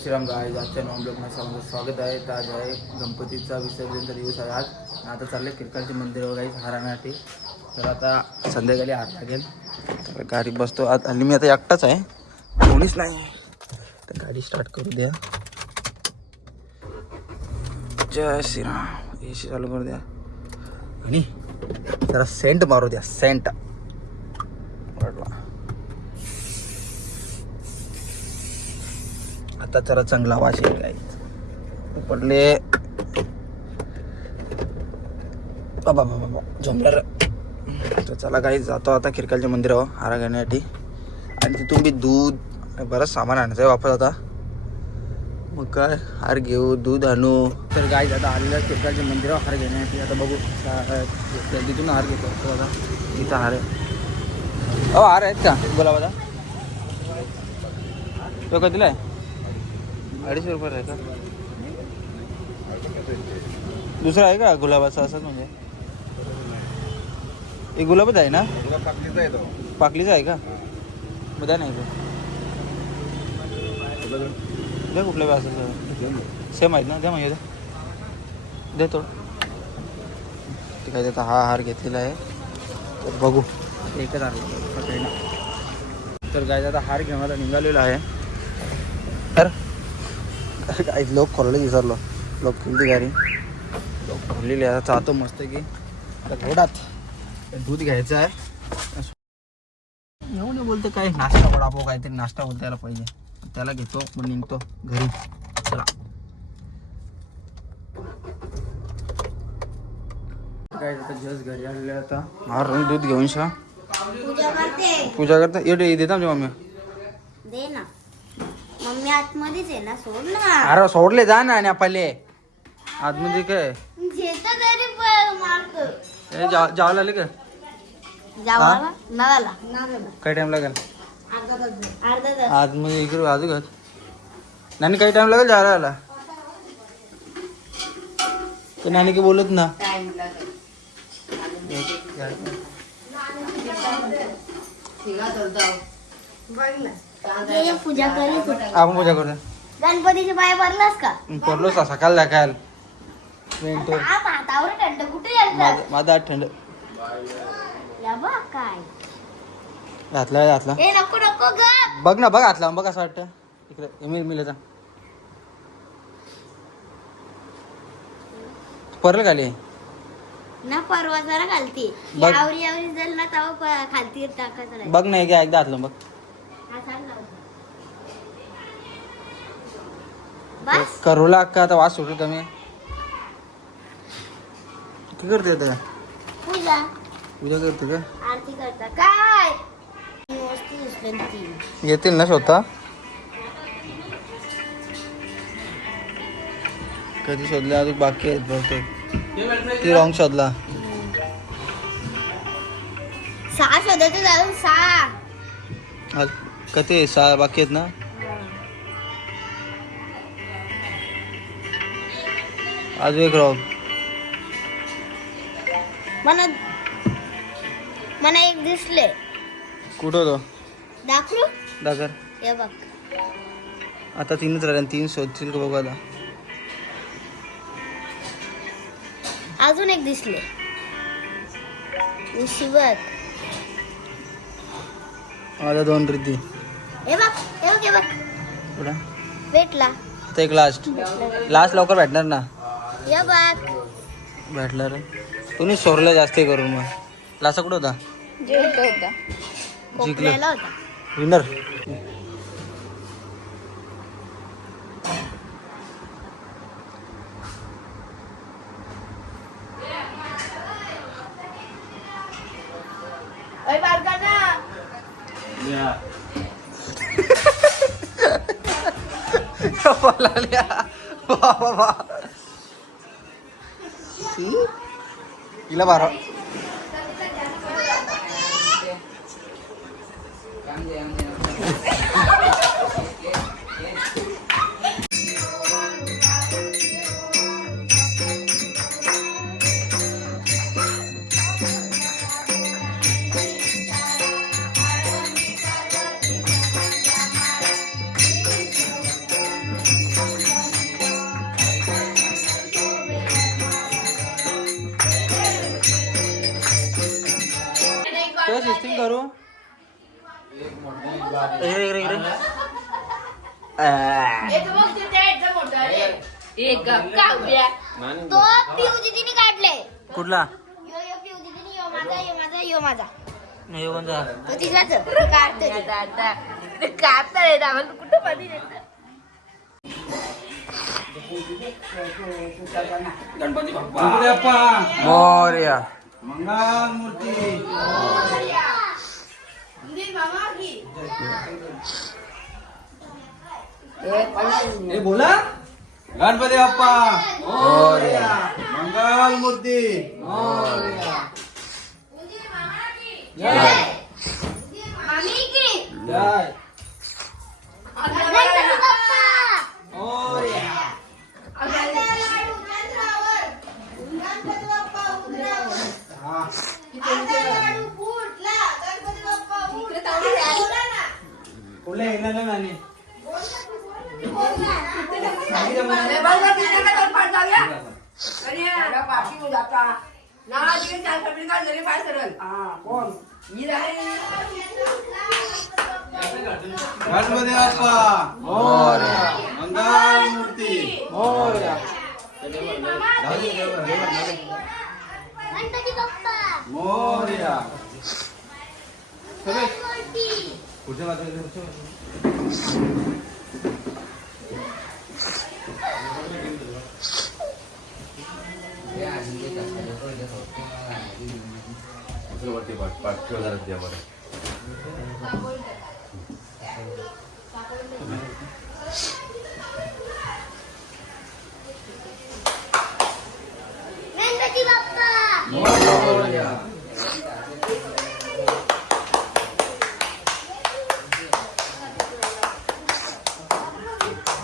Shriram guys. आजच्या non blog मध्ये सर्वांचं स्वागत आहे. तर आज आहे गणपतीचा विसर्जनचा दिवस आहे आज. आता चालले किरकालचे मंदिर गाईज हार आणण्यासाठी. तर आता संध्याकाळी हार लागेल. तर गाडी बसतो आज. हल्ली मी आता एकटाच आहे, कोणीच नाही. तर गाडी स्टार्ट करू द्या. जय श्रीराम. एसी चालू करू द्या आणि जरा सेंट मारू द्या. सेंट आता जरा चांगला आवाज येईल. काय पडले बाबा बाबा जमलं. तर चला काही जातो आता किरकालच्या मंदिरावर हारा घेण्यासाठी. आणि तिथून बी दूध बरंच सामान आणायचं आहे वापस. आता मग काय हार घेऊ, दूध आणू. तर गाईज आता आलेलं किरकालच्या मंदिरावर हार घेण्यासाठी. आता बघू तिथून हार घेतो. आता इथं हार आहे. हार आहेत का गुलाबाचा? तो कधीला आहे? 250 रुपये आहे का? दुसरा आहे का गुलाबाचा? असंच म्हणजे एक गुलाबच आहे ना? पाकलीचा आहे तो. पाकलीचा आहे का? बघा नाही तो द्या. कुठल्या बी असं सेम आहेत ना? द्या म्हणजे दे तो. ठीक आहे. आता हा हार घेतलेला आहे. तर बघू एकच हार पकडला. तर काय आता हार घेऊन आता निघालेला आहे. तर काही लोक खोलले विसरलो. लोक किती गाडी लोक खोललेली आता चाहतो मस्त की आता घोडात दूध घ्यायचं आहे. येऊ नाही बोलते काय नाश्ता वडापाव काहीतरी नाश्ता बोलता यायला पाहिजे. त्याला घेतो मग निघतो घरी. चला काय आता जस्ट घरी आलेले. आता हार दूध घेऊन शा पूजा करते. एवढे देता आमच्या मम्मी. दे ना मम्मी, आतमध्येच आहे ना, सोड ना. अरे सोडले जा ना. आणि पहिले आतमध्ये काय घेतो तरी मारतो. जावं लागले का? जावाला नवाला काही टाइम लागेल? अर्धा तास. आतमध्ये इकडे बाजू घात नानी. काही टाइम लागेल जायला आला तर नानी की बोलत ना. पूजा करीत होती. आपण पूजा करू. गणपतीची पाय भरलास का? पडलो सकाळ दाखल हातावर थंड कुठे येतात? माझा हात थंड या बघ काय घातला. ए नको नको ग. बघ ना, बघ घातला. बघ असं वाटतं इकडे मिळायचा परल खाली ना परवा जरा घालती. बघ. यावरी जर ना तवा खालती टाकायचं. बघ नाही का एकदा घातलं बघ. बस करूला अक्का आता वास सुटतो. तुम्ही काय करते आता? पूजा पूजा करते का? आरती करता काय? वस्तू दिसली ती. येतील ना स्वतः? कधी शोधल्या अजून बाकी आहेत बहुतेक. ती रॉंग शोधला. 6 शोधायचं जाऊन 6. आज कधी 6 बाकी आहेत ना? अजून एक रॉंग. मला एक दिसले. कुठं तो? दाखवू दाखर. हे बघ. आता 3च राहिले. 3 शोधतील का बघू आता. अजून एक दिसले. शिवक. आता 2 रिद्धी. हे बघ हे बघ हे बघ. कुठं? भेटला. आता एक लास्ट लवकर भेटणार ना. हे बघ भेटला रे. तुम्ही सोरलं जास्ती करून. मग लासा कुठं होता? होता. कोकणाला होता. विनर. तिला 12. तो सिस्टीम करू तो पिऊ दीदीने काढले. कुठला यो पिऊ दीदीने यो माझा यो माझा यो माझा. नाही कोणता तो तिलाच काढता येत आम्हाला कुठं पाणी गणपती बाप्पा मोरया. मंगल मूर्ती हे बोला गणपती बाप्पा मोरया. मंगल मूर्ती जय कुठल्या येणार नाही गणपती बाप्पा मोरया. मंगल मूर्ती मोरया. गणपती बाप्पा मोरया मूर्ती. पुढच्या बाजूला गणपती बाप्पा मोरया गणपती बाप्पा मंगल मूर्ती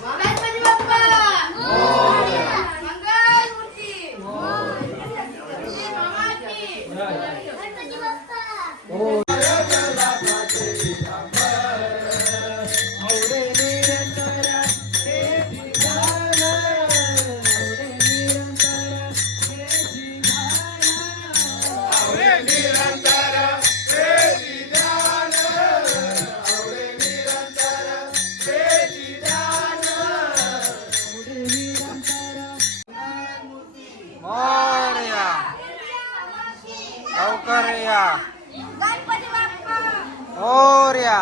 गणपती बाप्पा मोरया. लवकर या. गणपती बाप्पा मोरया.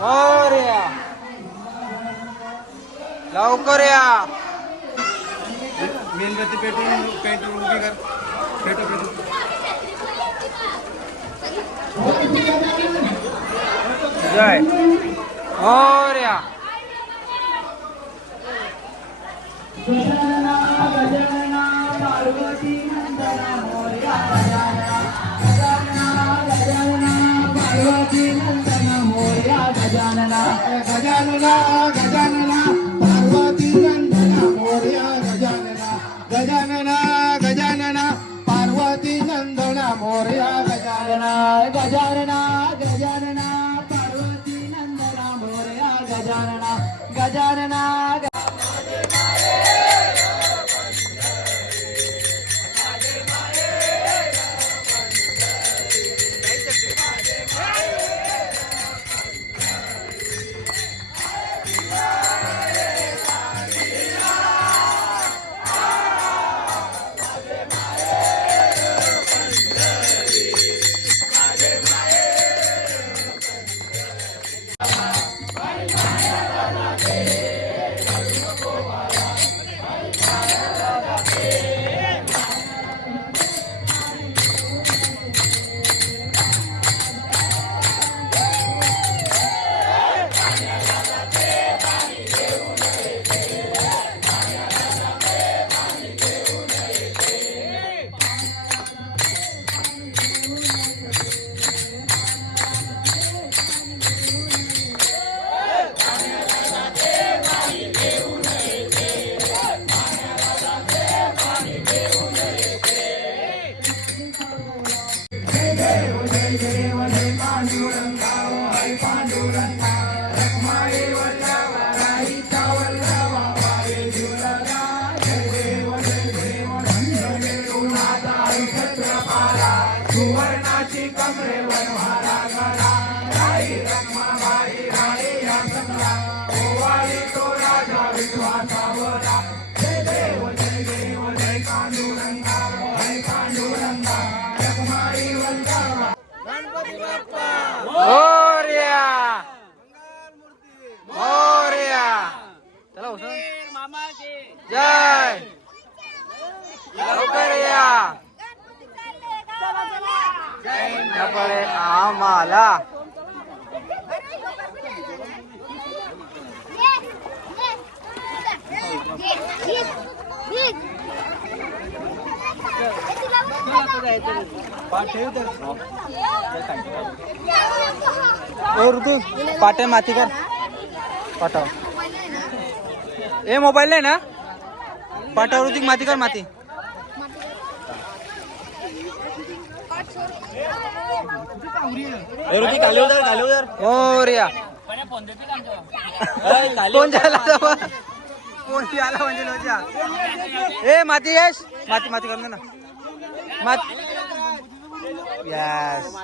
मोरया. लवकर या. मेणबत्ती पेटून उभी कर पेटू जय मोरया. गजानना गजानना पार्वती नंदना मोरया गजानना गजानना गजानना पार्वती नंदना मोरया गजानना गजानना गजानना पार्वती नंदना मोरया गजानना गजानना सुवर्णाची कमळे वनवारा गळा राई रखमाबाई राणी या सगळा ओवाळी तो राजा विश्वासावरा जय देव जय पांडुरंगा रखमाई वंदावा गणपती बाप्पा मोरया मोरया चला मामा जय लवकर या पडे आम्हाला ऋतू पाटे माती कर पाठव ए मोबाईल नाही ना पाठव ऋतिक माती कर माती ऋतिक घालव जर मोरया कोण झाला कोण आला म्हणजे लोचा ए माती यश माती माती करून दे ना माती यस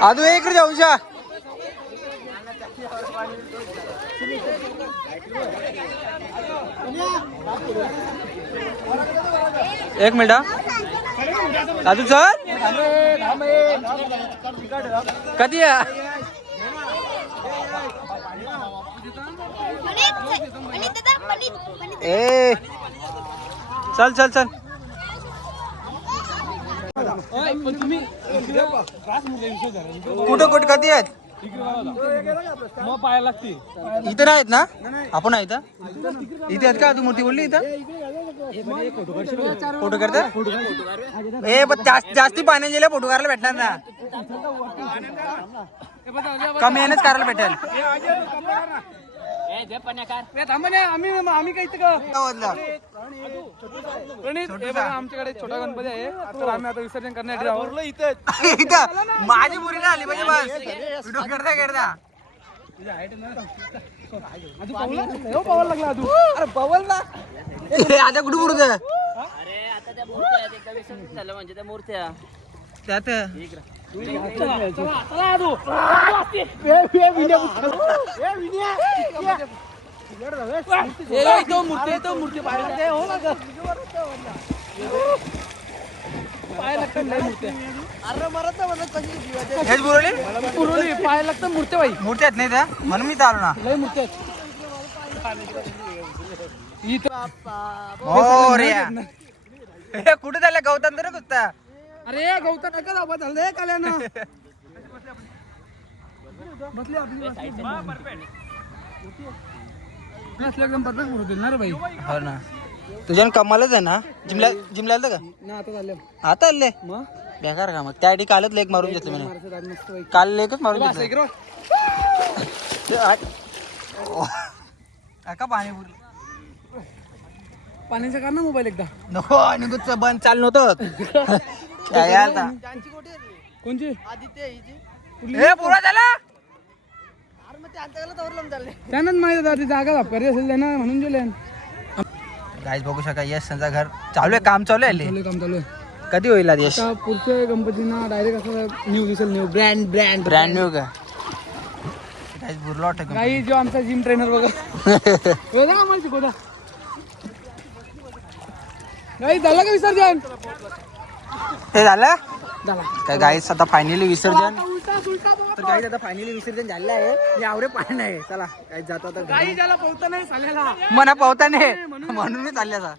आदू एक रे जाऊन शा एक मिनिट दादू चल कधी ए चल चल चल कुठं कुठं कधी आहेत मग पाहायला लागते इथं आहेत ना आपण आहे इथं इथे आहेत का तू मूर्ती बोलली इथं फोटो करता ए पण जास्ती पाण्यात गेल्या फोटो करायला भेटणार ना कमी यानेच करायला भेटेल आम्ही काही आमच्याकडे छोटा गणपती आहे तर आम्ही आता विसर्जन करण्यासाठी जाऊ इथं माझी मुली ना आली पाहिजे बस व्हिडिओ करता करता पवायला लागला अरे पवल ना आता कुठे बुडू दे अरे आता त्या मूर्त्या आहेत एकदा विसर्जन झालं म्हणजे त्या मूर्त्या त्यात हेच बोलवली पाहायला लागतं मूर्त्या बाई मूर्ती आहेत नाही त्या म्हणून मी चालू ना लय मूर्त्या हे कुठे झालं गौतम तर कुत्ता अरे गौतम नका जाऊ झालं काल्यानं बसली आपली एकदम परफेक्ट होतील ना रे बाई हो ना तुझ्या कमालच आहे ना जिमला आलं का ना आता झालं आता आले मग बेकार का मग त्या कालच लेक मारून घेतलं मी काल लेकच मारून घेतलं का पाणी पुरलं पाण्याचं का ना मोबाईल एकदा नको आणि गुच्च बंद चाल नव्हतं काय आता कोणची हे पुरा झाला त्यानंच माहिती होतं जागा वापरली असेल त्यांना म्हणून गेले गाईज बघू शका यश त्यांचा घर चालू आहे काम चालू आहे काम चालू आहे कधी होईल आज यश आता पुढच्या गणपतींना डायरेक्ट असं न्यू दिसेल न्यू ब्रँड ब्रँड न्यू का गाईज बुरला वाटतं काही जो आमचा जिम ट्रेनर वगैरे बघा आम्हाला शिकवता काही झालं का विसर्जन हे झालं झाला काय गाईज आता फायनली विसर्जन तर काही आता फायनली विसर्जन झालं आहे यावरे पाणी नाही चला काही जातो आता काही ज्याला पोहता नाही चालेला मना पावता नाही म्हणून मी चालले आता